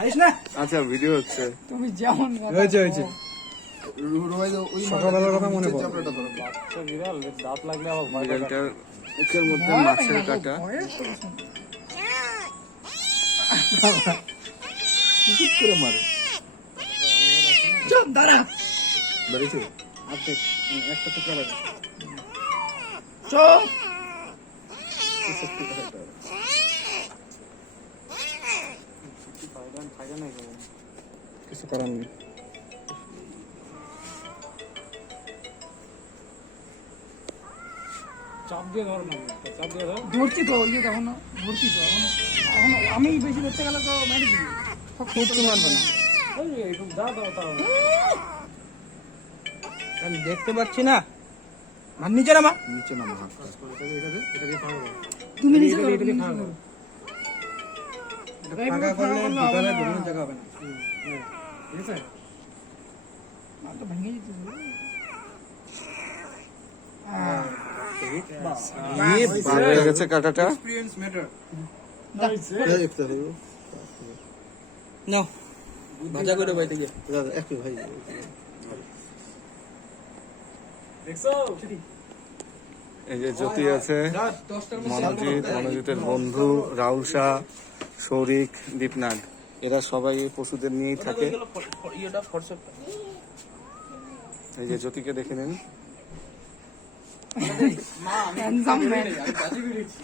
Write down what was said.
আচ্ছা ভিডিও হচ্ছে। তুমি যেমন হয়েছে সকালবেলার কথা মনে পড়ে। বাচ্চা বিড়াল দাঁত লাগলে আবার ভয় লাগে। বিড়ালটার মুখের মধ্যে মাছের কাঁটা। কুকুর করে মারে। চল দাঁড়া বেরিয়েছে অর্ধেক একটা টুকরা বাজে। চল খাইবে না কেউ। কিছু করার নেই। চাপ দিয়ে ধর না, চাপ দিয়ে ধর। ধরছি তো ইয়ে এখনো ধরছি তো এখনো এখনো আমি বেশি ধরতে গেলে তো মেরে দিবি খুব তো মারবে না। ওই একটু যা দাও তাও। আমি দেখতে পাচ্ছি না। আর নিচে নামা। নিচে নামা হাত। এটা দিয়ে খাওয়া দাও। তুমি নিচে এটা করো, দিয়ে তুমি খাওয়া নিচে দাও। করো। ফাঁকা করলে ভিতরে ঢোকানোর জায়গা হবে না। ঠিক আছে? আর তো ভেঙে যেতে বার হয়ে গেছে কাঁটাটা। Experience matter. Nice, eh? নাও ভাজা করে বাইতে গিয়ে। দেখছো? এই যে জ্যোতি আছে, 10টার মনোজিতের বন্ধু রাহুল শাহ, শৌরিক, দীপনাথ, এরা সবাই পশুদের নিয়েই থাকে। ইয়েটা ফরসেপ। এই যে জ্যোতিকে দেখে নিন। হ্যান্ডসাম ম্যান আমি কাজে বেরিয়েছি।